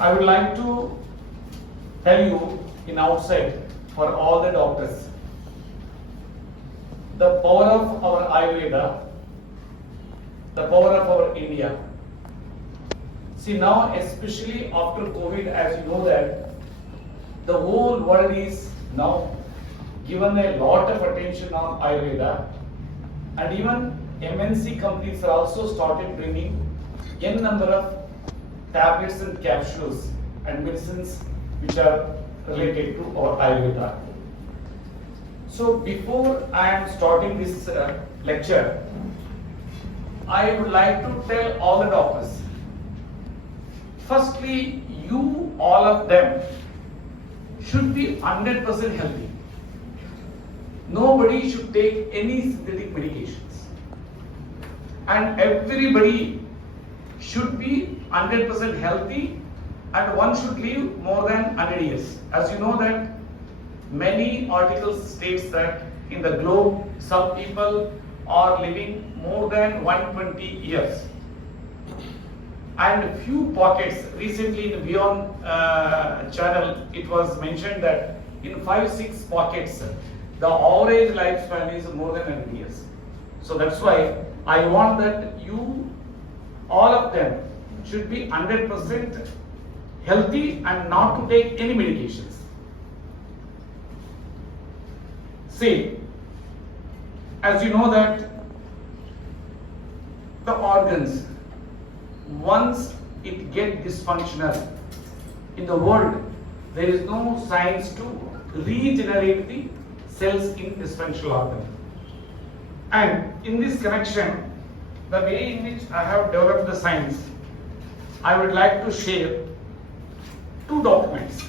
I would like to tell you in outside for all the doctors, the power of our Ayurveda, the power of our India. See now, especially after COVID, as you know that the whole world is now given a lot of attention on Ayurveda, and even MNC companies are also started bringing n number of tablets and capsules and medicines which are related to our Ayurveda. So before I am starting this lecture, I would like to tell all the doctors, firstly, you all of them should be 100% healthy. Nobody should take any synthetic medications, and everybody should be 100% healthy, and one should live more than 100 years. As you know that many articles states that in the globe some people are living more than 120 years. And few pockets, recently in Beyond channel, it was mentioned that in 5-6 pockets, the average lifespan is more than 100 years. So that's why I want that you, all of them, should be 100% healthy and not to take any medications. See, as you know that the organs, once it gets dysfunctional in the world, there is no science to regenerate the cells in dysfunctional organ. And in this connection, the way in which I have developed the science, I would like to share 2 documents.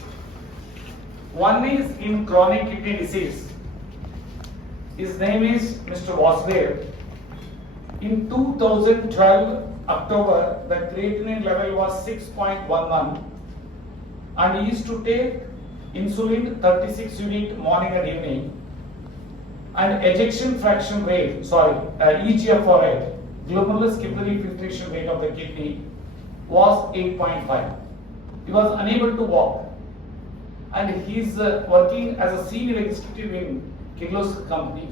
One is in chronic kidney disease. His name is Mr. Vasudev. In 2012 October, the creatinine level was 6.11, and he used to take insulin 36 unit morning and evening, and ejection fraction rate, EGFR rate, glomerular capillary filtration rate of the kidney was 8.5. He was unable to walk, and he is working as a senior executive in Kirloskar company.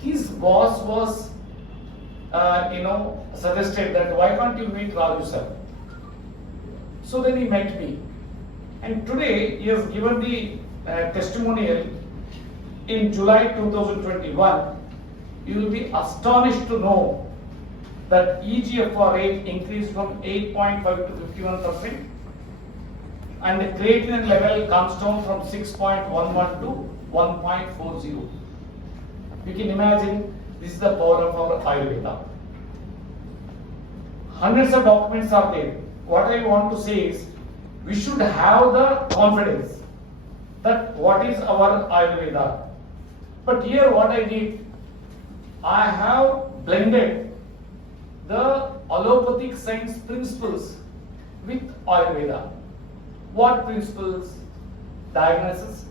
His boss was suggested that why can't you meet Raju sir? So then he met me, and today he has given the testimonial in July 2021. You will be astonished to know that EGFR rate increased from 8.5 to 51%, and the creatinine level comes down from 6.11 to 1.40. You can imagine this is the power of our Ayurveda. Hundreds of documents are there. What I want to say is, we should have the confidence that what is our Ayurveda. But here what I did, I have blended the allopathic science principles with Ayurveda. What principles? Diagnosis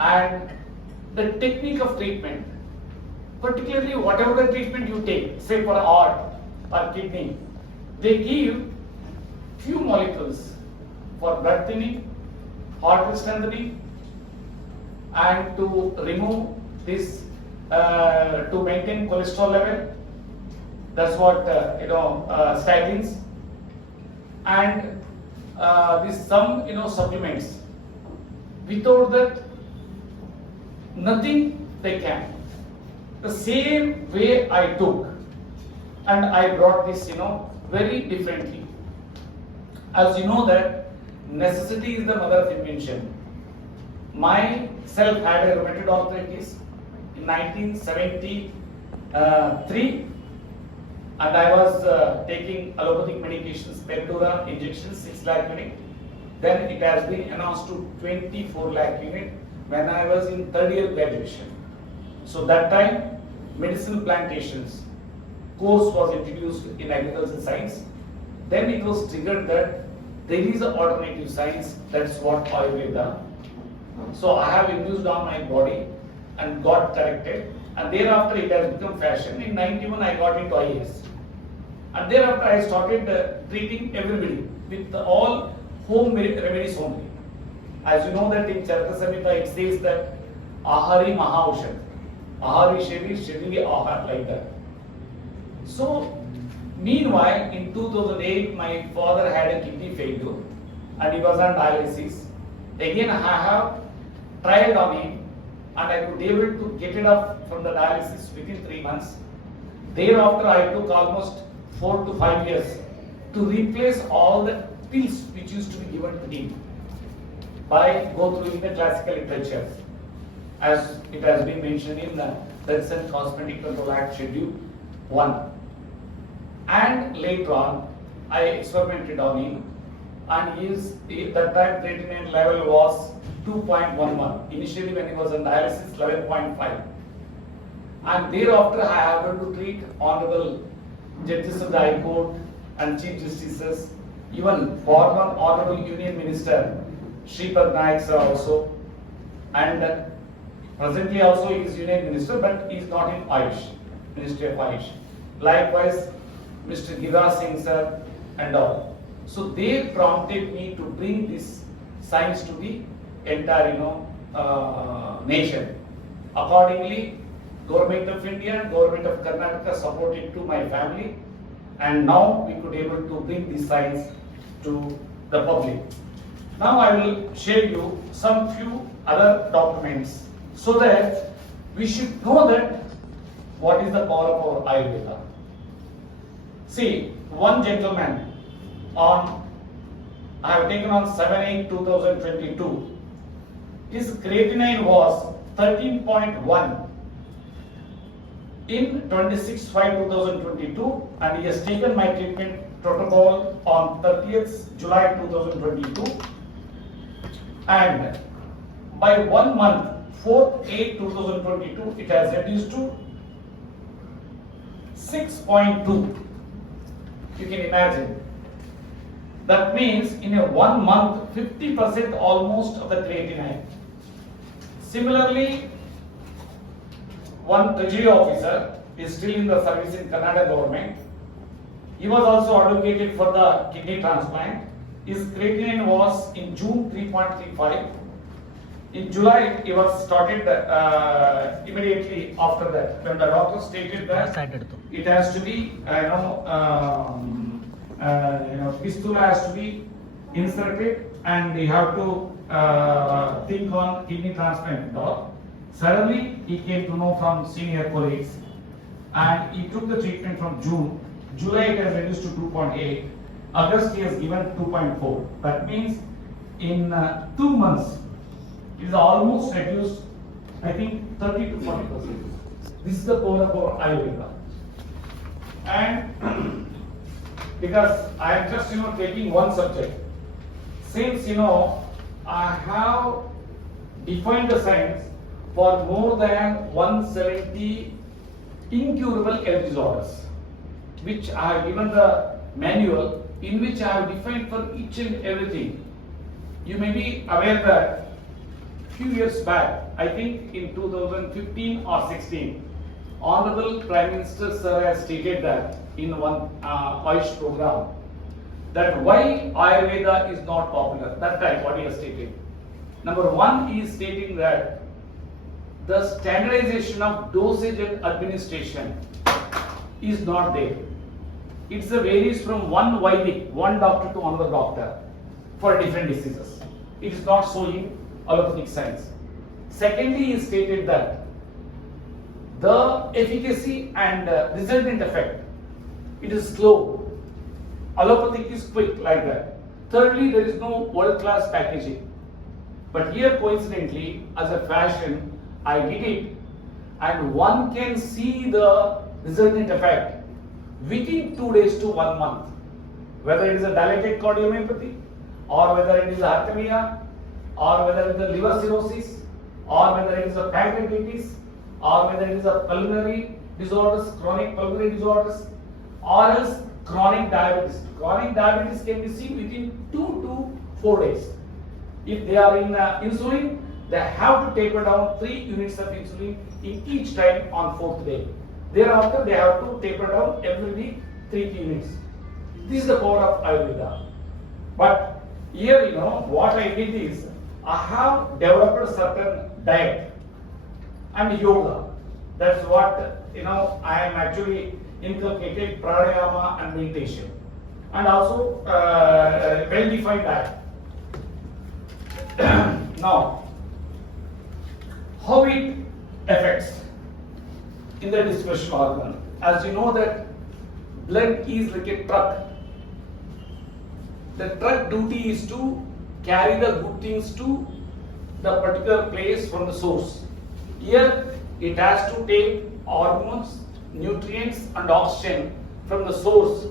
and the technique of treatment. Particularly whatever the treatment you take, say for heart or kidney, they give few molecules for blood thinning, heart strengthening, and to remove this, to maintain cholesterol level. That's what statins, and this some supplements. Without that, nothing they can. The same way I took, and I brought this very differently. As you know that necessity is the mother of invention. Myself had a rheumatoid arthritis in 1973, and I was taking allopathic medications, Perdura injections, 6 lakh unit. Then it has been announced to 24 lakh unit when I was in 3rd year graduation. So that time, medicinal plantations course was introduced in agricultural science. Then it was triggered that there is an alternative science, that's what Ayurveda. So I have induced on my body and got corrected, and thereafter it has become fashion. In 91 I got into IAS. And thereafter I started treating everybody with all home remedies only. As you know that in Charaka Samhita it says that Ahari Mahaushad. Ahari Shri, Shri Ahar, like that. So, meanwhile, in 2008, my father had a kidney failure and he was on dialysis. Again, I have tried on him and I could able to get it up from the dialysis within 3 months. Thereafter, I took almost 4 to 5 years to replace all the pills which used to be given to him by go through in the classical literature, as it has been mentioned in the Present Cosmetic Control Act Schedule 1. And later on, I experimented on him, and that time creatinine level was 2.11. Initially, when he was on dialysis, 11.5. And thereafter, I have to treat honorable judges of the High Court and Chief Justices, even former honorable Union Minister Shripad Naik sir also, and presently also he is Union Minister, but he is not in Ayush, Ministry of Ayush. Likewise, Mr. Giriraj Singh sir and all. So they prompted me to bring this science to the entire, nation. Accordingly, Government of India, Government of Karnataka supported to my family, and now we could able to bring this science to the public. Now I will share you some few other documents so that we should know that what is the power of our Ayurveda. See, one gentleman I have taken on 7/8/2022, his creatinine was 13.1 in 26/5/2022, and he has taken my treatment protocol on 30th July 2022, and by 1 month, 4/8/2022, it has reduced to 6.2. You can imagine. That means in a 1 month, 50% almost of the creatinine. Similarly, one treasury officer is still in the service in Kannada government. He was also advocated for the kidney transplant. His creatinine was in June 3.35. In July, he was started immediately after that. When the doctor stated that it has to be, fistula has to be inserted, and you have to think on kidney transplant. Suddenly, he came to know from senior colleagues, and he took the treatment from June. July it has reduced to 2.8. August he has given 2.4. That means in 2 months it is almost reduced, I think 30 to 40%. This is the power of our Ayurveda. And because I am just taking one subject, since I have defined the science for more than 170 incurable health disorders, which I have given the manual in which I have defined for each and everything. You may be aware that few years back, I think in 2015 or 16, Honorable Prime Minister Sir has stated that in one Ayush program, that why Ayurveda is not popular. That time what he has stated. Number one, he is stating that the standardization of dosage and administration is not there. It varies from one Vedic, one doctor to another doctor for different diseases. It is not so in allopathic science. Secondly, he stated that the efficacy and resultant effect, it is slow. Allopathic is quick, like that. Thirdly, there is no world-class packaging. But here, coincidentally, as a fashion, I did it, and one can see the resultant effect within 2 days to 1 month. Whether it is a dilated cardiomyopathy, or whether it is arrhythmia, or whether it is a liver cirrhosis, or whether it is a pancreatitis, or whether it is a pulmonary disorders, chronic pulmonary disorders, or else chronic diabetes. Chronic diabetes can be seen within 2 to 4 days. If they are in insulin, they have to taper down 3 units of insulin in each time on 4th day. Thereafter, they have to taper down every week 3 units. This is the power of Ayurveda. But here, what I did is, I have developed a certain diet and yoga. That's what, I am actually inculcated pranayama and meditation. And also, well-defined diet. Now, how it affects in the dysfunctional organ. As you know that blood is like a truck. The truck duty is to carry the good things to the particular place from the source. Here it has to take hormones, nutrients and oxygen from the source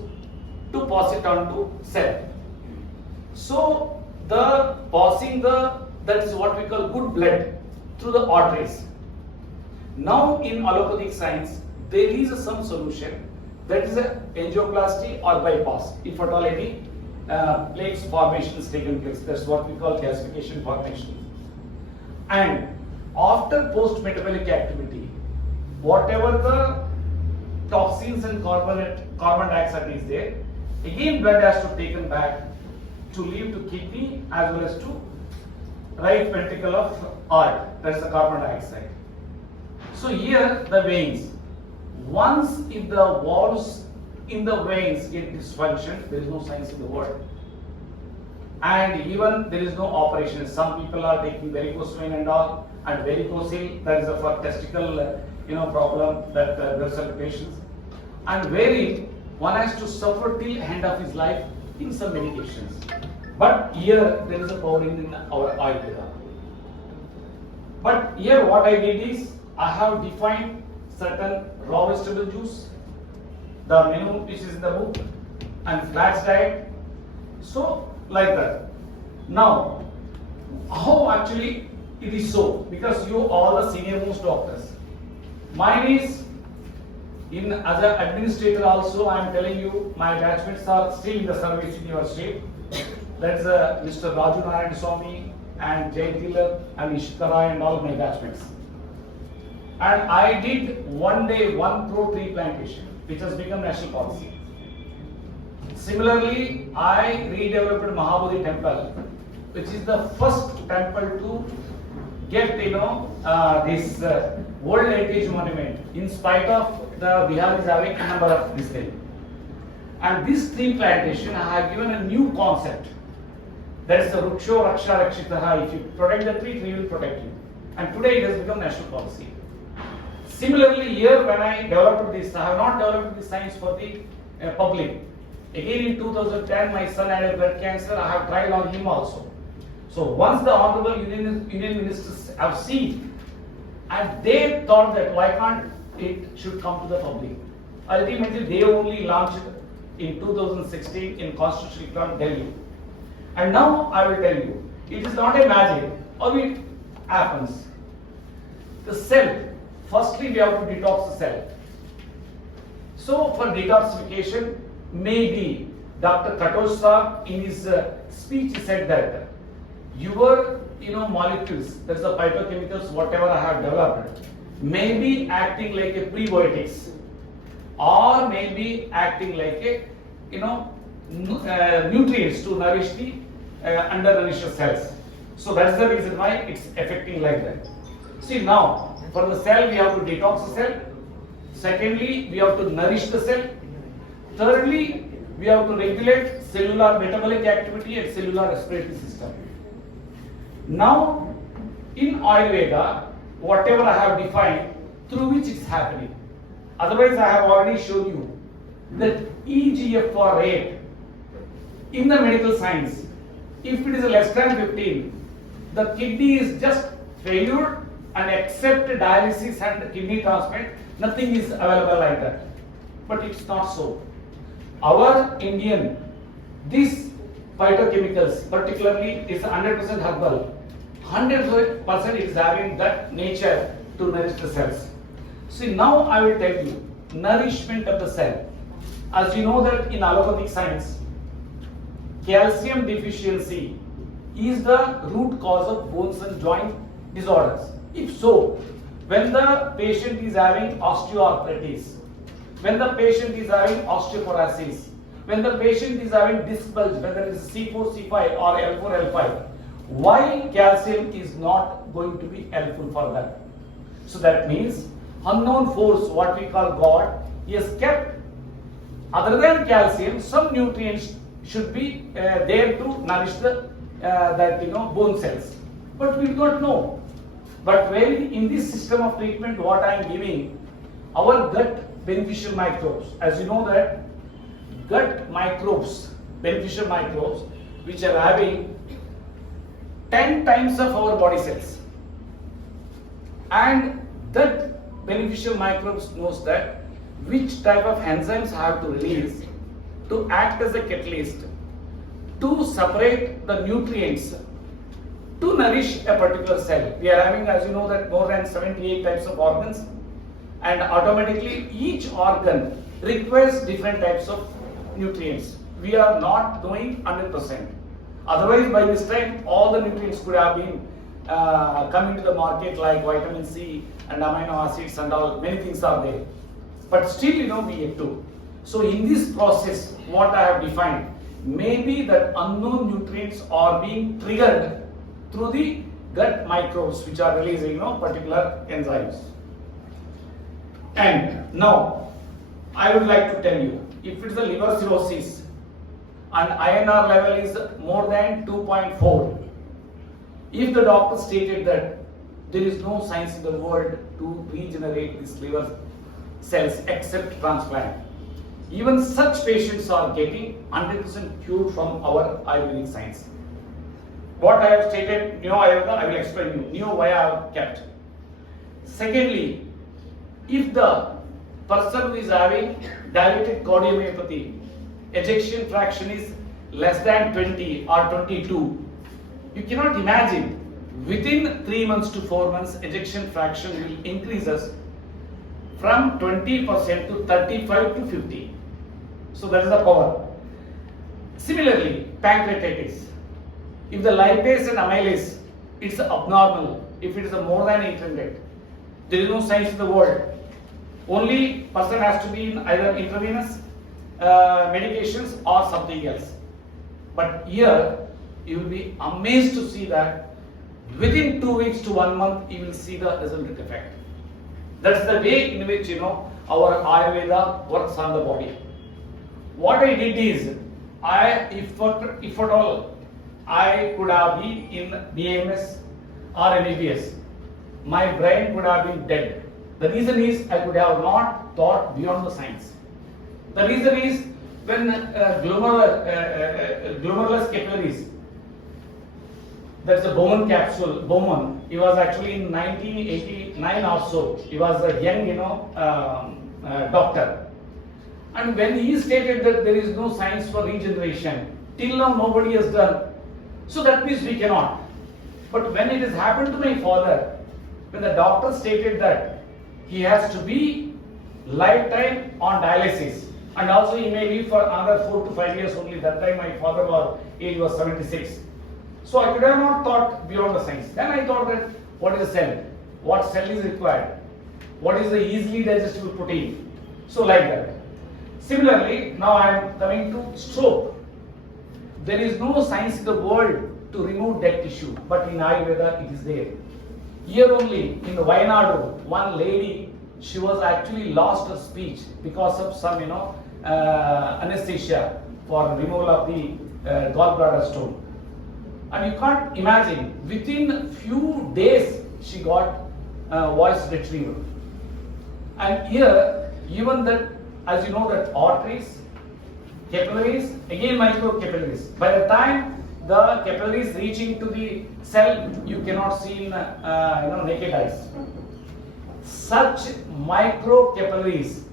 to pass it on to cell. So that is what we call good blood through the arteries. Now in allopathic science, there is some solution, that is a angioplasty or bypass, if at all any plaques formation is taken place. That's what we call calcification formation. And after post-metabolic activity, whatever the toxins and carbon dioxide is there, again blood has to be taken back to leave to kidney as well as to right ventricle of heart. That's the carbon dioxide. So here the veins. Once if the walls in the veins get dysfunction, there is no science in the world. And even there is no operation. Some people are taking varicose vein and all, and varicocele, that is for testicle problem, that blood circulations, and wherein one has to suffer till end of his life in some medications. But here there is a power in our Ayurveda. But here what I did is, I have defined certain raw vegetable juice, the menu which is in the book, and flax diet. So like that. Now, how actually it is so? Because you are the senior most doctors. Mine is, as an administrator also, I am telling you, my batchmates are still in the service in your state. That's Mr. Raju and Jay Tiller and Ishikara and all my batchmates. And I did one day 1 crore tree plantation, which has become national policy. Similarly, I redeveloped Mahabodhi temple, which is the first temple to get this World Heritage Monument, in spite of the Bihar is having a number of this thing. And this tree plantation, I have given a new concept. That is the Ruksho Raksha Rakshitaha. If you protect the tree, tree will protect you. And today it has become national policy. Similarly, here when I developed this, I have not developed this science for the public. Again in 2010, my son had a blood cancer. I have tried on him also. So once the Honorable Union Ministers have seen, and they thought that why can't it should come to the public. Ultimately, they only launched in 2016 in Constitutional Ground, Delhi. And now I will tell you, it is not a magic. How it happens? The cell. Firstly, we have to detox the cell. So for detoxification, maybe Dr. Kuuty in his speech said that your molecules, that's the phytochemicals, whatever I have developed, may be acting like a prebiotics, or may be acting like a nutrients to nourish the undernourished cells. So that's the reason why it's affecting like that. See, now for the cell we have to detox the cell. Secondly, we have to nourish the cell. Thirdly, we have to regulate cellular metabolic activity and cellular respiratory system. Now, in Ayurveda, whatever I have defined, through which it's happening. Otherwise, I have already shown you that EGFR rate in the medical science, if it is less than 15, the kidney is just failure, and except dialysis and kidney transplant, nothing is available like that. But it's not so. Our Indian, these phytochemicals, particularly, is 100% herbal. 100% is having that nature to nourish the cells. See, now I will tell you nourishment of the cell. As you know that in allopathic science, calcium deficiency is the root cause of bones and joint disorders. If so, when the patient is having osteoarthritis, when the patient is having osteoporosis, when the patient is having disc bulge, whether it is C4, C5 or L4, L5, why calcium is not going to be helpful for that? So that means unknown force, what we call God, he has kept other than calcium, some nutrients should be there to nourish the bone cells. But we do not know. But when in this system of treatment, what I am giving, our gut beneficial microbes, as you know that gut microbes, beneficial microbes, which are having 10 times of our body cells, and that beneficial microbes knows that which type of enzymes have to release to act as a catalyst to separate the nutrients to nourish a particular cell. We are having, as you know, that more than 78 types of organs, and automatically each organ requires different types of nutrients. We are not knowing 100%. Otherwise, by this time, all the nutrients could have been coming to the market, like vitamin C and amino acids and all, many things are there. But still, we yet to. So in this process, what I have defined, maybe that unknown nutrients are being triggered through the gut microbes, which are releasing, particular enzymes. And now, I would like to tell you, if it's a liver cirrhosis and INR level is more than 2.4, if the doctor stated that there is no science in the world to regenerate these liver cells except transplant, even such patients are getting 100% cure from our Ayurvedic science. What I have stated, Neo Ayurveda, I will explain you. Neo why I have kept. Secondly, if the person who is having dilated cardiomyopathy, ejection fraction is less than 20 or 22, you cannot imagine within 3 months to 4 months ejection fraction will increase us from 20% to 35 to 50. So that is the power. Similarly, pancreatitis. If the lipase and amylase, it's abnormal. If it is more than 800, there is no science in the world. Only person has to be in either intravenous medications or something else. But here, you will be amazed to see that within 2 weeks to 1 month, you will see the resultant effect. That's the way in which our Ayurveda works on the body. What I did is, if at all I could have been in BAMS or MBBS, my brain could have been dead. The reason is I could have not thought beyond the science. The reason is when glomerulus capillaries, that's a Bowman capsule. Bowman, he was actually in 1989 or so. He was a young, doctor. And when he stated that there is no science for regeneration, till now nobody has done. So that means we cannot. But when it has happened to my father, when the doctor stated that he has to be lifetime on dialysis, and also he may live for another 4 to 5 years only. That time my father age was 76. So I could have not thought beyond the science. Then I thought that what is a cell? What cell is required? What is the easily digestible protein? So like that. Similarly, now I am coming to stroke. There is no science in the world to remove dead tissue, but in Ayurveda it is there. Here only in Wayanadu, one lady, she was actually lost her speech because of some anesthesia for removal of the gallbladder stone. And you can't imagine, within few days she got voice retrieval. And here, even that, as you know, that arteries, capillaries, again microcapillaries. By the time the capillaries reaching to the cell, you cannot see in naked eyes. Such microcapillaries,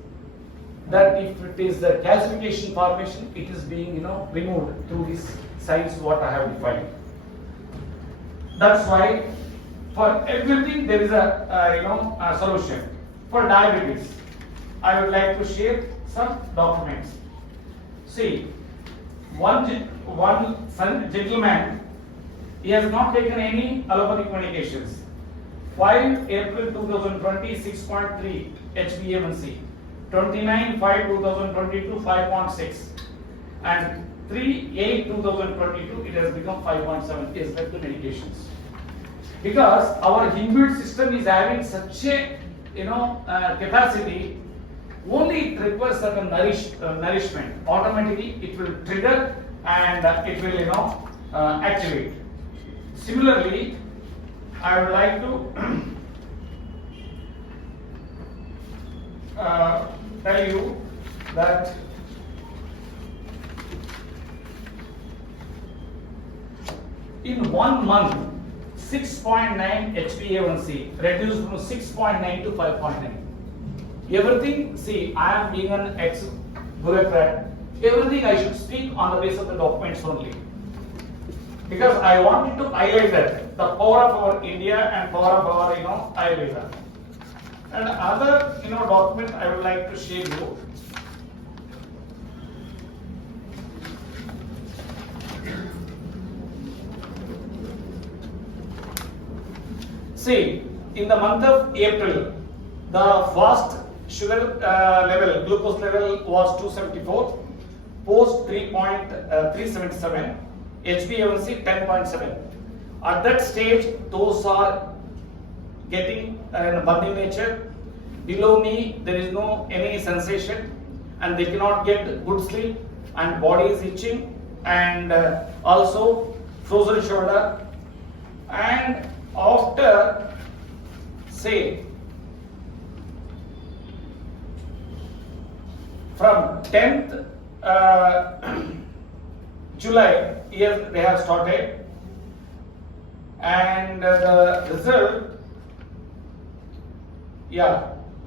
that if it is the calcification formation, it is being removed through this science what I have defined. That's why for everything there is a solution. For diabetes, I would like to share some documents. See, one gentleman, he has not taken any allopathic medications. 5 April 2020, 6.3 HbA1c. 29/5/2022 5.6, and 3/8/2022 it has become 5.7 is left to medications, because our immune system is having such a capacity. Only it requires certain nourishment, automatically it will trigger and it will activate. Similarly, I would like to tell you that in 1 month 6.9 HbA1c reduced from 6.9 to 5.9. Everything, see, I am being an ex-bureaucrat. Everything I should speak on the basis of the documents only, because I wanted to highlight that the power of our India and power of our Ayurveda. And other document I would like to share you. See, in the month of April, the fast sugar level, glucose level was 274, post 3.377, HbA1c 10.7. At that stage, those are getting burning nature. Below me, there is no any sensation, and they cannot get good sleep, and body is itching, and also frozen shoulder. And after, say, from 10th July, here they have started, and the result,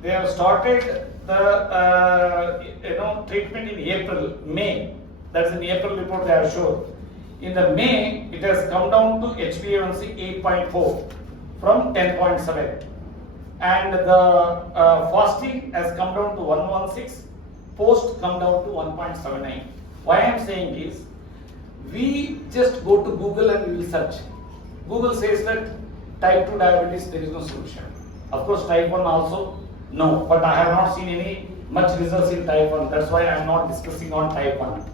they have started the treatment in April, May. That's in April report they have shown. In the May, it has come down to HbA1c 8.4 from 10.7, and the fasting has come down to 116. Post come down to 1.79. Why I am saying is, we just go to Google and we will search. Google says that type 2 diabetes, there is no solution. Of course, type 1 also, no. But I have not seen any much results in type 1. That's why I am not discussing on type 1.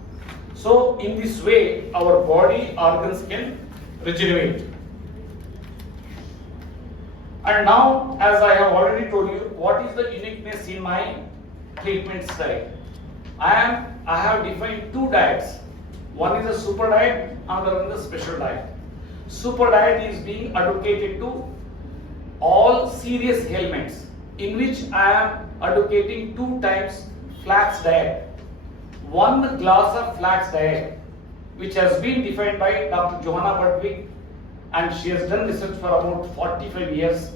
So, in this way, our body organs can regenerate. And now, as I have already told you, what is the uniqueness in my treatment style? I have defined 2 diets. One is a super diet, another one is a special diet. Super diet is being advocated to all serious ailments, in which I am advocating 2 times flax diet. 1 glass of flax diet, which has been defined by Dr. Johanna Budwig, and she has done research for about 45 years.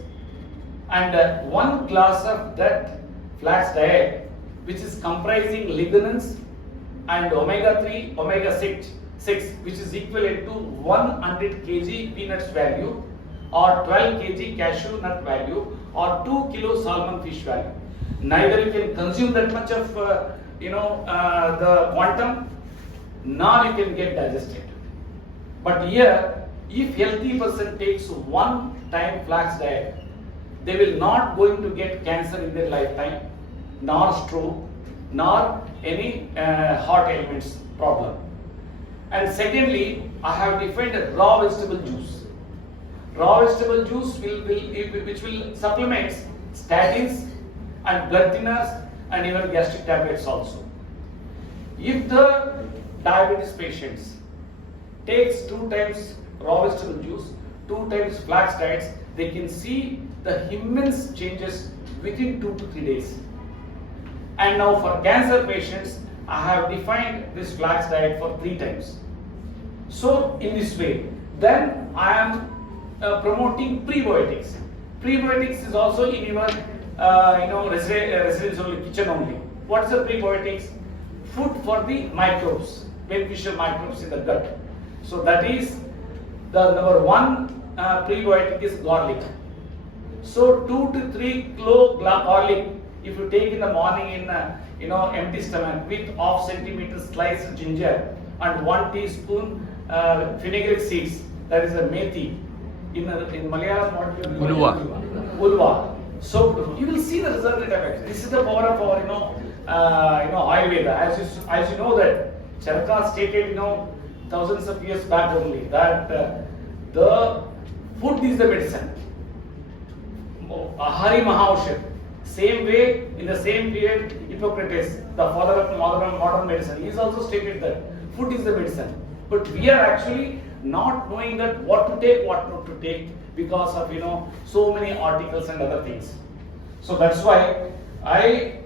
And 1 glass of that flax diet, which is comprising lignans and omega-3, omega-6, which is equivalent to 100 kg peanuts value, or 12 kg cashew nut value, or 2 kilo salmon fish value. Neither you can consume that much of the quantum, nor you can get digested. But here, if healthy person takes 1 time flax diet, they will not going to get cancer in their lifetime, nor stroke, nor any heart ailments problem. And secondly, I have defined a raw vegetable juice. Raw vegetable juice which will supplement statins and blood thinners and even gastric tablets also. If the diabetes patients takes 2 times raw vegetable juice, 2 times flax diets, they can see the immense changes within 2 to 3 days. And now for cancer patients, I have defined this flax diet for 3 times. So in this way, then I am promoting prebiotics. Prebiotics is also in your residence only, kitchen only. What is the prebiotics? Food for the microbes, beneficial microbes in the gut. So that is the number 1 prebiotic is garlic. So 2 to 3 kilo garlic, if you take in the morning in empty stomach with half centimeter sliced ginger and 1 teaspoon fenugreek seeds, that is a methi. In Malayalam, what do you Ulva. Ulva. So you will see the result effects. This is the power of our Ayurveda. As you know that Charaka stated thousands of years back only that the food is the medicine. Ahari Mahaushad. Same way, in the same period, Hippocrates, the father of modern medicine, he has also stated that food is the medicine. But we are actually not knowing that what to take, what not to take, because of so many articles and other things. So that's why I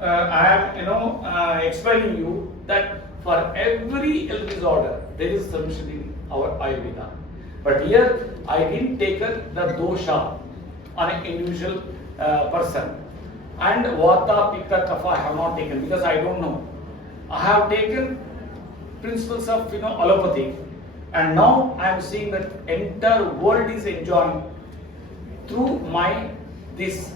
am explaining you that for every health disorder there is a solution in our Ayurveda. But here I didn't take the dosha on an individual person, and Vata, Pitta, Kapha I have not taken because I don't know. I have taken principles of allopathy, and now I am seeing that entire world is enjoying through my this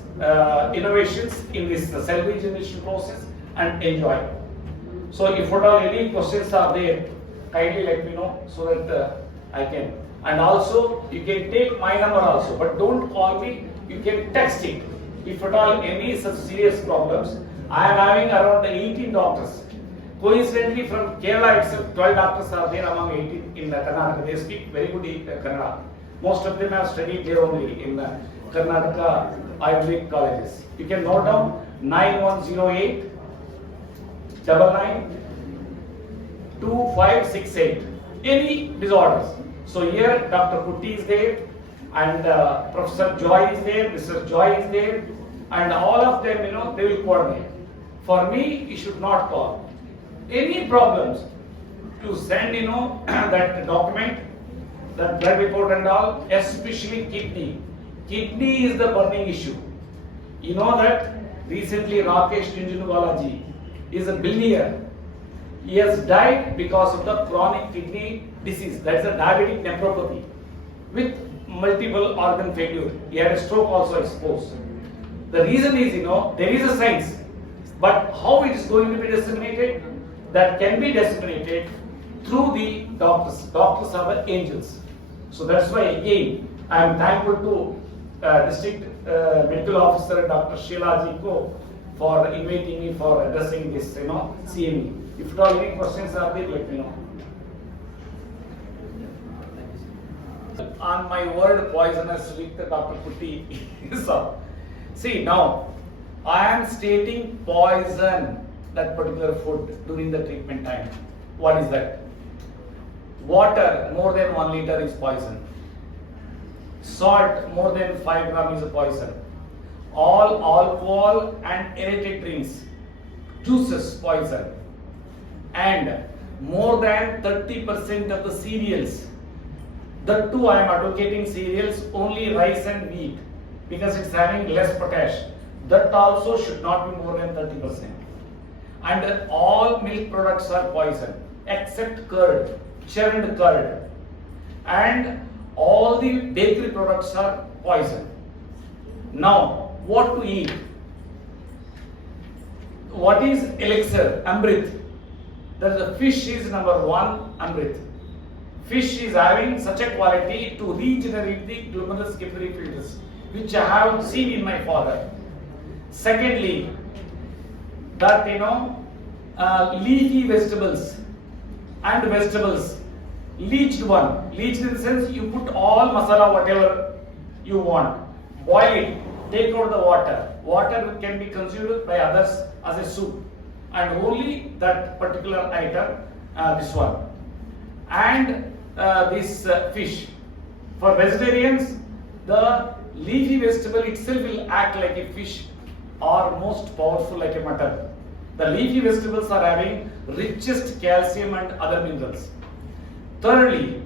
innovations in this cell regeneration process and enjoy. So if at all any questions are there, kindly let me know so that I can. And also you can take my number also, but don't call me. You can text it. If at all any such serious problems, I am having around 18 doctors. Coincidentally, from Kerala itself, 12 doctors are there among 18 in Karnataka. They speak very good Kannada. Most of them have studied there only in Karnataka Ayurvedic colleges. You can note down 9108 99 2568. Any disorders. So here Dr. Kuuty is there, and Professor Joy is there, Mr. Joy is there, and all of them, they will coordinate. For me, you should not call. Any problems, to send, that document, that blood report and all, especially kidney. Kidney is the burning issue. You know that recently Rakesh Junjunwala is a billionaire. He has died because of the chronic kidney disease. That is a diabetic nephropathy with multiple organ failure. He had a stroke also, I suppose. The reason is, there is a science, but how it is going to be disseminated? That can be disseminated through the doctors. Doctors are the angels. So that's why again I am thankful to District Medical Officer Dr. Sheila Jiko for inviting me for addressing this, CME. If at all any questions are there, let me know. On my word poisonous with Dr. Kuuty. So, see now, I am stating poison, that particular food during the treatment time. What is that? Water more than 1 liter is poison. Salt more than 5 grams is a poison. All alcohol and aerated drinks, juices poison. And more than 30% of the cereals. That too I am advocating cereals, only rice and wheat, because it's having less potash. That also should not be more than 30%. And all milk products are poison except curd, churned curd, and all the bakery products are poison. Now, what to eat? What is elixir? Amrit. That the fish is number one, Amrit. Fish is having such a quality to regenerate the glomerulus capillary filters, which I have seen in my father. Secondly, that leafy vegetables and vegetables, leached one. Leached in the sense you put all masala whatever you want, boil it, take out the water. Water can be consumed by others as a soup, and only that particular item, this one. And this fish. For vegetarians, the leafy vegetable itself will act like a fish or most powerful like a mutton. The leafy vegetables are having richest calcium and other minerals. Thirdly,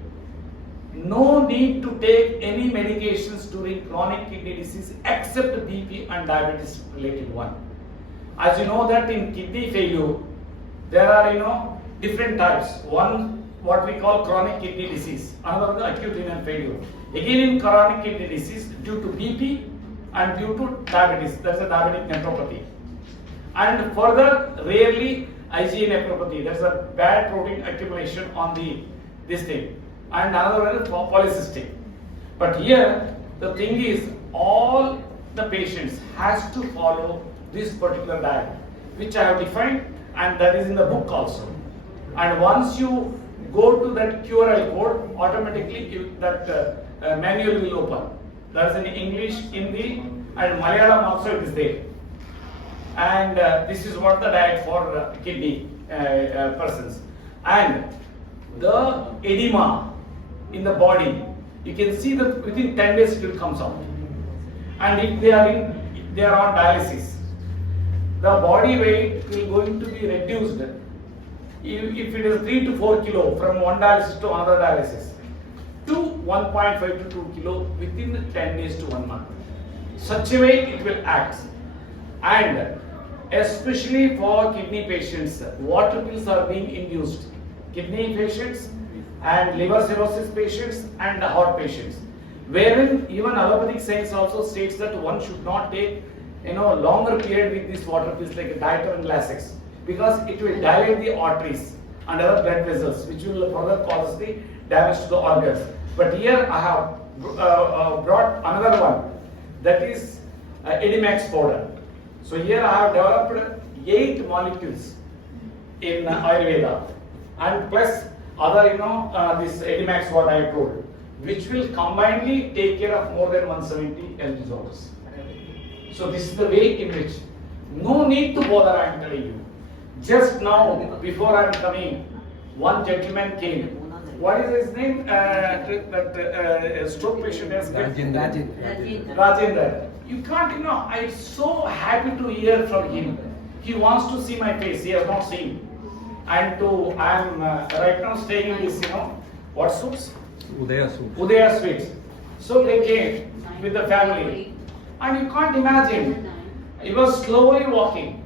no need to take any medications during chronic kidney disease except BP and diabetes related one. As you know that in kidney failure, there are different types. One what we call chronic kidney disease, another the acute renal failure. Again in chronic kidney disease due to BP and due to diabetes, that's a diabetic nephropathy. And further, rarely IgA nephropathy, that's a bad protein accumulation on this thing. And another one is polycystic. But here the thing is, all the patients has to follow this particular diet, which I have defined, and that is in the book also. And once you go to that QRL code, automatically that manual will open. That is in English, Hindi, and Malayalam also it is there. And this is what the diet for kidney persons. And the edema in the body, you can see that within 10 days it will come out. And if they are on dialysis, the body weight will going to be reduced. If it is 3 to 4 kilo from one dialysis to another dialysis, to 1.5 to 2 kilo within 10 days to 1 month. Such a way it will act. And especially for kidney patients, water pills are being induced. Kidney patients and liver cirrhosis patients and heart patients. Wherein even allopathic science also states that one should not take longer period with these water pills like Dieter and Lasix, because it will dilate the arteries and other blood vessels, which will further cause the damage to the organs. But here I have brought another one, that is Edimax Powder. So here I have developed 8 molecules in Ayurveda, and plus other this Edimax what I told, which will combinedly take care of more than 170 health disorders. So this is the way in which no need to bother, I am telling you. Just now, before I am coming, one gentleman came. What is his name? Stroke patient has Rajendra. You can't, I'm so happy to hear from him. He wants to see my face. He has not seen. And I am right now staying in this, what suits? Udaya Suites. So they came with the family. And you can't imagine, he was slowly walking.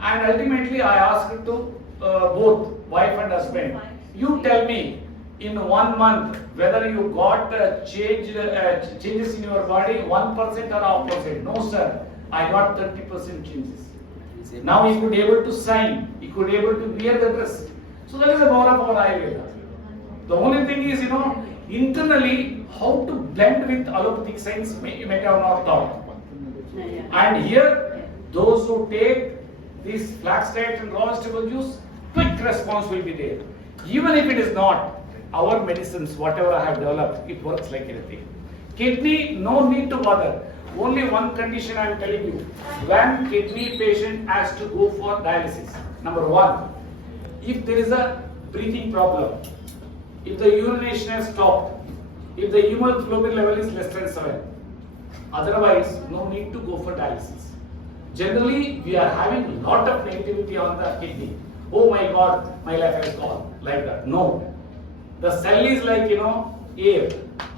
And ultimately I asked to both wife and husband, you tell me in 1 month whether you got changes in your body 1% or half percent. No sir, I got 30% changes. Now he could able to sign, he could able to wear the dress. So that is the power of our Ayurveda. The only thing is, internally how to blend with allopathic science may have not thought. And here, those who take this flax diet and raw vegetable juice, quick response will be there. Even if it is not, our medicines, whatever I have developed, it works like anything. Kidney, no need to bother. Only one condition I am telling you. When kidney patient has to go for dialysis, number 1, if there is a breathing problem, if the urination has stopped, if the hemoglobin level is less than 7, otherwise no need to go for dialysis. Generally, we are having a lot of negativity on the kidney. Oh my God, my life has gone, like that. No. The cell is like, air.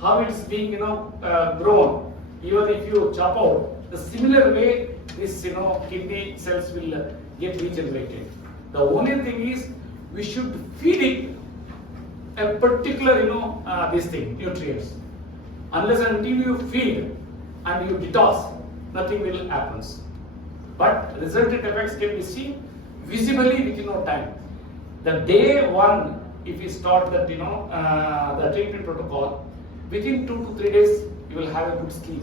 How it's being, grown. Even if you chop out, the similar way this, kidney cells will get regenerated. The only thing is, we should feed it a particular, nutrients. Unless until you feed and you detox, nothing will happen. But resultant effects can be seen visibly within no time. The day 1, if you start that, the treatment protocol, within 2 to 3 days, you will have a good sleep,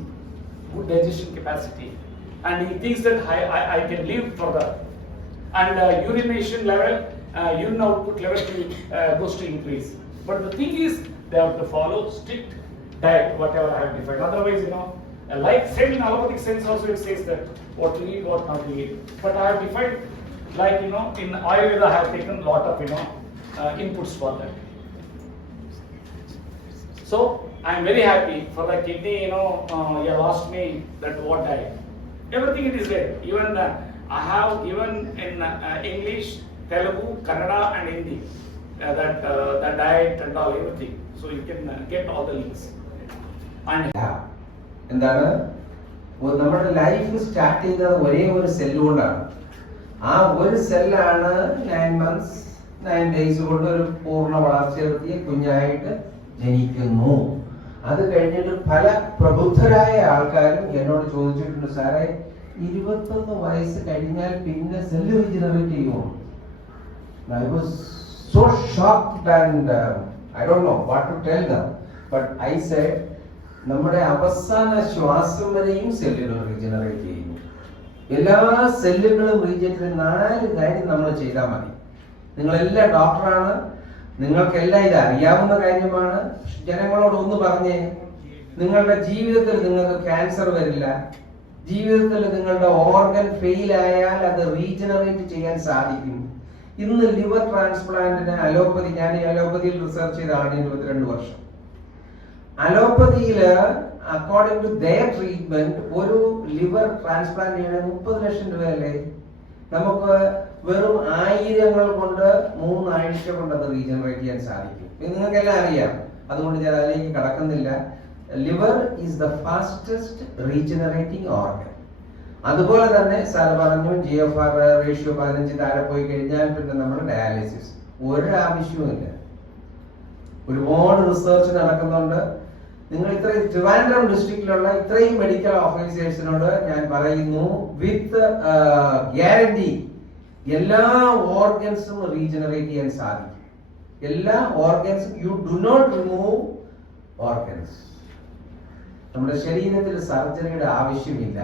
good digestion capacity. And he thinks that I can live further. And urination level, urine output level goes to increase. But the thing is, they have to follow strict diet, whatever I have defined. Otherwise, like said in allopathic sense also it says that what to eat, what not to eat. But I have defined, like, in Ayurveda I have taken a lot of, inputs for that. So, I am very happy for the kidney, you have asked me that what diet. Everything it is there. Even I have given in English, Telugu, Kannada and Hindi, that diet and all, everything. So you can get all the links. And എന്താണ് നമ്മുടെ life start ചെയ്തത് ഒരേ ഒരു സെല്ലുകൊണ്ടാണ്. ആ ഒരു സെല്ലാണ് 9 months 9 days കൊണ്ട് ഒരു പൂർണ്ണ വളർച്ചയെത്തിയ കുഞ്ഞായിട്ട് ജനിക്കുന്നു. അത് കഴിഞ്ഞിട്ട് പല പ്രബുദ്ധരായ ആൾക്കാരും എന്നോട് ചോദിച്ചിട്ടുണ്ട്, സാറേ 21 വയസ്സ് കഴിഞ്ഞാൽ പിന്നെ സെല്ല് റീജനറേറ്റ് ചെയ്യുമോ? I was so shocked and I don't know what to tell them, but I said നമ്മുടെ അവസാന ശ്വാസം വരെയും സെല്ലുകൾ റീജനറേറ്റ് ചെയ്യുന്നു. എല്ലാ സെല്ലുകളും റീജനറേറ്റ് 4 കാര്യം നമ്മൾ ചെയ്താൽ മതി. നിങ്ങളെല്ലാം ഡോക്ടറാണ്, നിങ്ങൾക്കെല്ലാം ഇത് അറിയാവുന്ന കാര്യമാണ്. ജനങ്ങളോട് ഒന്ന് പറഞ്ഞേ, നിങ്ങളുടെ ജീവിതത്തിൽ നിങ്ങൾക്ക് ക്യാൻസർ വരില്ല, ജീവിതത്തിൽ നിങ്ങളുടെ ഓർഗൻ ഫെയിൽ ആയാൽ അത് റീജനറേറ്റ് ചെയ്യാൻ സാധിക്കും. ഇന്ന് ലിവർ ട്രാൻസ്പ്ലാന്റിന് അലോപ്പതി, ഞാൻ ഈ അലോപ്പതിയിൽ റിസർച്ച് ചെയ്ത ആളാണ് 22 വർഷം. അലോപ്പതിയില് അക്കോർഡിംഗ് ടു ദയർ ട്രീറ്റ്മെന്റ് ഒരു ലിവർ ട്രാൻസ്പ്ലാന്റ് ചെയ്യണ 30 ലക്ഷം രൂപയല്ലേ. നമുക്ക് വെറും 1000 കൊണ്ട് 3 ആഴ്ച കൊണ്ട് അത് റീജനറേറ്റ് ചെയ്യാൻ സാധിക്കും. നിങ്ങൾക്കെല്ലാം അറിയാം, അതുകൊണ്ട് ഞാൻ അതിലേക്ക് കടക്കുന്നില്ല. Liver is the fastest regenerating organ. അതുപോലെ തന്നെ സാർ പറഞ്ഞു GFR റേഷ്യോ 15 താഴെ പോയി കഴിഞ്ഞാൽ പിന്നെ നമ്മൾ ഡയാലിസിസ് ഒരാവശ്യവുമില്ല. ഒരുപാട് റിസർച്ച് നടക്കുന്നുണ്ട്. നിങ്ങൾ ഇത്രയും ട്രിവാൻഡ്രം ഡിസ്ട്രിക്റ്റിലുള്ള ഇത്രയും മെഡിക്കൽ ഓഫീസേഴ്സിനോട് ഞാൻ പറയുന്നു, വിത്ത് ഗ്യാരണ്ടി എല്ലാ ഓർഗൻസും റീജനറേറ്റ് ചെയ്യാൻ സാധിക്കും. എല്ലാ ഓർഗൻസും, you do not remove organs. നമ്മുടെ ശരീരത്തിൽ സർജറിയുടെ ആവശ്യമില്ല.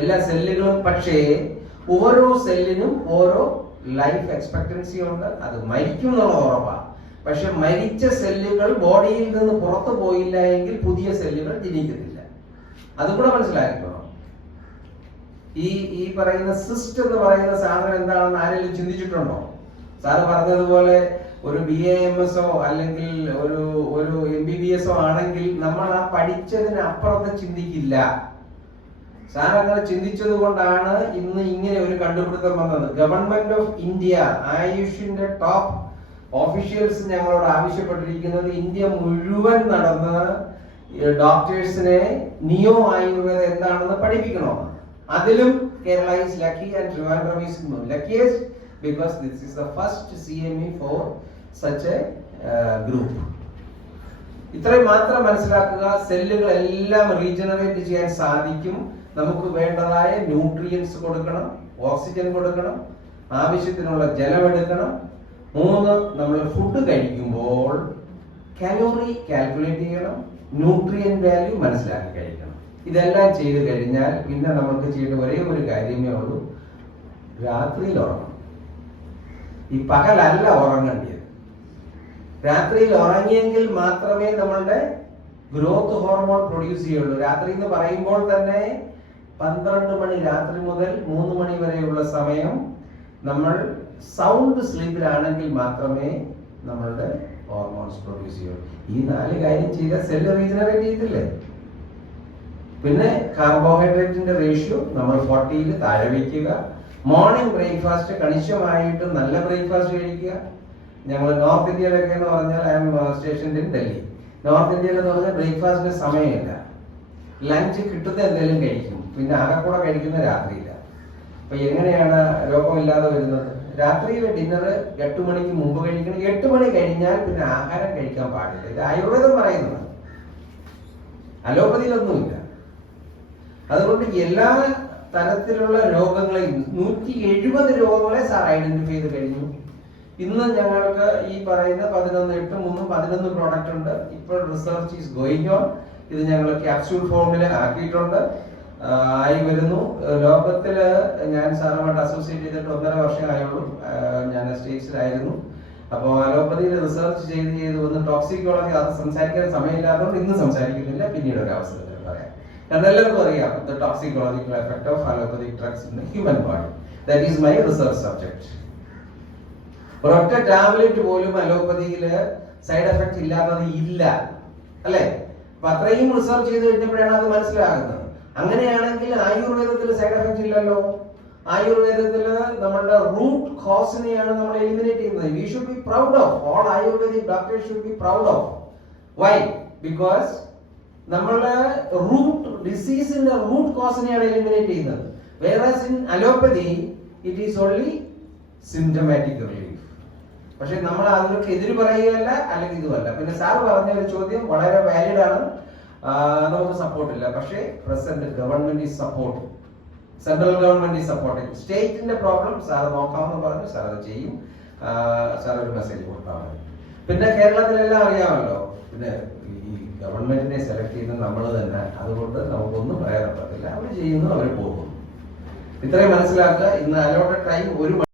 എല്ലാ സെല്ലുകളും, പക്ഷേ ഓരോ സെല്ലിനും ഓരോ ലൈഫ് എക്സ്പെക്ടൻസി ഉണ്ട്. അത് മരിക്കും എന്നുള്ള ഉറപ്പാണ്. പക്ഷെ മരിച്ച സെല്ലുകൾ ബോഡിയിൽ നിന്ന് പുറത്തു പോയില്ല എങ്കിൽ പുതിയ സെല്ലുകൾ ജനിക്കത്തില്ല. അതും കൂടെ മനസ്സിലാക്കിക്കോ. ഈ പറയുന്ന സിസ്റ്റ് എന്ന് പറയുന്ന സാധനം എന്താണെന്ന് ആരെങ്കിലും ചിന്തിച്ചിട്ടുണ്ടോ? സാറ് പറഞ്ഞതുപോലെ ഒരു BAMS അല്ലെങ്കിൽ ഒരു MBBS ആണെങ്കിൽ നമ്മൾ ആ പഠിച്ചതിന് അപ്പുറത്ത് ചിന്തിക്കില്ല. സാർ അങ്ങനെ ചിന്തിച്ചത് കൊണ്ടാണ് ഇന്ന് ഇങ്ങനെ ഒരു കണ്ടുപിടുത്തം വന്നത്. ഗവൺമെന്റ് ഓഫ് ഇന്ത്യ, ആയുഷിന്റെ ടോപ്പ് ഓഫീഷ്യൽസ് ഞങ്ങളോട് ആവശ്യപ്പെട്ടിരിക്കുന്നത് ഇന്ത്യ മുഴുവൻ നടന്ന് ഡോക്ടേഴ്സിനെ നിയോ ആയുർവേദ എന്താണെന്ന് പഠിപ്പിക്കണോ. അതിലും Kerala is lucky and Trivandrum is luckiest because this is the first CME for such a group. ഇത്രയും മാത്രം മനസ്സിലാക്കുക. സെല്ലുകൾ എല്ലാം റീജനറേറ്റ് ചെയ്യാൻ സാധിക്കും. നമുക്ക് വേണ്ടതായ ന്യൂട്രിയൻസ് കൊടുക്കണം, ഓക്സിജൻ കൊടുക്കണം, ആവശ്യത്തിനുള്ള ജലമെടുക്കണം. 3, നമ്മൾ ഫുഡ് കഴിക്കുമ്പോൾ കാലോറി കാൽക്കുലേറ്റ് ചെയ്യണം, ന്യൂട്രിയൻ വാല്യൂ മനസ്സിലാക്കി കഴിക്കണം. ഇതെല്ലാം ചെയ്തു കഴിഞ്ഞാൽ പിന്നെ നമുക്ക് ചെയ്യേണ്ട ഒരേ ഒരു കാര്യമേ ഉള്ളൂ, രാത്രിയിൽ ഉറങ്ങണം. ഈ പകലല്ല ഉറങ്ങേണ്ടത്. രാത്രിയിൽ ഉറങ്ങിയെങ്കിൽ മാത്രമേ നമ്മളുടെ ഗ്രോത്ത് ഹോർമോൺ പ്രൊഡ്യൂസ് ചെയ്യുള്ളൂ. രാത്രി എന്ന് പറയുമ്പോൾ തന്നെ 12 മണി രാത്രി മുതൽ 3 മണി വരെയുള്ള സമയം നമ്മൾ സൗണ്ട് സ്ലീപ്പിലാണെങ്കിൽ മാത്രമേ നമ്മളുടെ ഹോർമോൺസ് പ്രൊഡ്യൂസ് ചെയ്യുള്ളൂ. ഈ 4 കാര്യം ചെയ്താൽ സെല്ല് റീജനറേറ്റ് ചെയ്തില്ലേ. പിന്നെ കാർബോഹൈഡ്രേറ്റിന്റെ റേഷ്യോ നമ്മൾ 40ൽ താഴെ വയ്ക്കുക. മോർണിംഗ് ബ്രേക്ക്ഫാസ്റ്റ് കണിശമായിട്ട് നല്ല ബ്രേക്ക്ഫാസ്റ്റ് കഴിക്കുക. ഞങ്ങൾ നോർത്ത് ഇന്ത്യയിലൊക്കെ എന്ന് പറഞ്ഞാൽ I am stationed in Delhi. North ഇന്ത്യയിൽ എന്ന് പറഞ്ഞാൽ ബ്രേക്ക്ഫാസ്റ്റിന് സമയമില്ല. ലഞ്ച് കിട്ടുന്ന എന്തെങ്കിലും കഴിക്കും, പിന്നെ ആകെക്കൂടെ കഴിക്കുന്ന രാത്രിയില്ല. അപ്പൊ എങ്ങനെയാണ് രോഗമില്ലാതെ വരുന്നത്? രാത്രിയിലെ ഡിന്നർ 8 മണിക്ക് മുമ്പ് കഴിക്കണം. 8 മണി കഴിഞ്ഞാൽ പിന്നെ ആഹാരം കഴിക്കാൻ പാടില്ല. ഇത് ആയുർവേദം പറയുന്നതാണ്, അലോപ്പതിയിലൊന്നുമില്ല. അതുകൊണ്ട് എല്ലാ തരത്തിലുള്ള രോഗങ്ങളെയും 170 രോഗങ്ങളെ സാർ ഐഡന്റിഫൈ ചെയ്ത് കഴിഞ്ഞു. ഇന്ന് ഞങ്ങൾക്ക് ഈ പറയുന്ന 11 പ്രോഡക്റ്റ് ഉണ്ട്. ഇപ്പോൾ റിസർച്ച് ഈസ് ഗോയിങ് ഓൺ. ഇത് ഞങ്ങൾ ക്യാപ്സ്യൂൾ ഫോമിൽ ആക്കിയിട്ടുണ്ട്, ആയി വരുന്നു. ലോകത്തില് ഞാൻ സാറുമായിട്ട് അസോസിയേറ്റ് ചെയ്തിട്ട് 1.5 വർഷം ആയുള്ളൂ. ഞാൻ സ്റ്റേറ്റ്സിലായിരുന്നു. അപ്പോൾ അലോപ്പതിയിൽ റിസർച്ച് ചെയ്ത് വന്ന് ടോക്സിക്കോളജി അത് സംസാരിക്കാൻ സമയമില്ലാത്തതുകൊണ്ട് ഇന്ന് സംസാരിക്കുന്നില്ല, പിന്നീട് ഒരു അവസരത്തിൽ പറയാം. കാരണം എല്ലാവർക്കും അറിയാം the toxicological effect of allopathic drugs in the human body. That is my research subject. ഒരൊറ്റ ടാബ്ലറ്റ് പോലും അലോപ്പതിയില് സൈഡ് എഫക്ട് ഇല്ലാത്തത് ഇല്ല, അല്ലെ? അപ്പൊ അത്രയും റിസർച്ച് ചെയ്ത് കഴിഞ്ഞപ്പോഴാണ് അത് മനസ്സിലാകുന്നത്. അങ്ങനെയാണെങ്കിൽ ആയുർവേദത്തിൽ സൈഡ് എഫക്ട് ഇല്ലല്ലോ. ആയുർവേദത്തിൽ നമ്മളുടെ റൂട്ട് കോസിനെയാണ് നമ്മൾ എലിമിനേറ്റ് ചെയ്യുന്നത്. We should be proud of, all ayurvedic doctors should be proud of. Why? Because നമ്മളെ റൂട്ട് ഡിസീസിന്റെ റൂട്ട് കോസിനെയാണ് എലിമിനേറ്റ് ചെയ്യുന്നത്. Whereas in allopathy it is only symptomatic relief. പക്ഷെ നമ്മൾ അതിനൊക്കെ എതിര് പറയുകയല്ല, അല്ലെങ്കിൽ ഇതുമല്ല. പിന്നെ സാർ പറഞ്ഞ ഒരു ചോദ്യം വളരെ വാലിഡ് ആണ്. നമുക്ക് സപ്പോർട്ടില്ല, പക്ഷേ present government is supporting, central government is supporting. സ്റ്റേറ്റിന്റെ പ്രോബ്ലം സാർ നോക്കാമെന്ന് പറഞ്ഞു. സാർ അത് ചെയ്യും. സാർ ഒരു മെസ്സേജ് കൊടുത്താൽ മതി. പിന്നെ കേരളത്തിലെല്ലാം അറിയാമല്ലോ, പിന്നെ ഈ ഗവൺമെന്റിനെ സെലക്ട് ചെയ്യുന്ന നമ്മൾ തന്നെ. അതുകൊണ്ട് നമുക്കൊന്നും പറയാൻ പറ്റില്ല. അവർ ചെയ്യുന്നു, അവർ പോകുന്നു. ഇത്രയും മനസ്സിലാക്കുക. ഇന്ന് അലോട്ടഡ് ടൈം 1 മണി.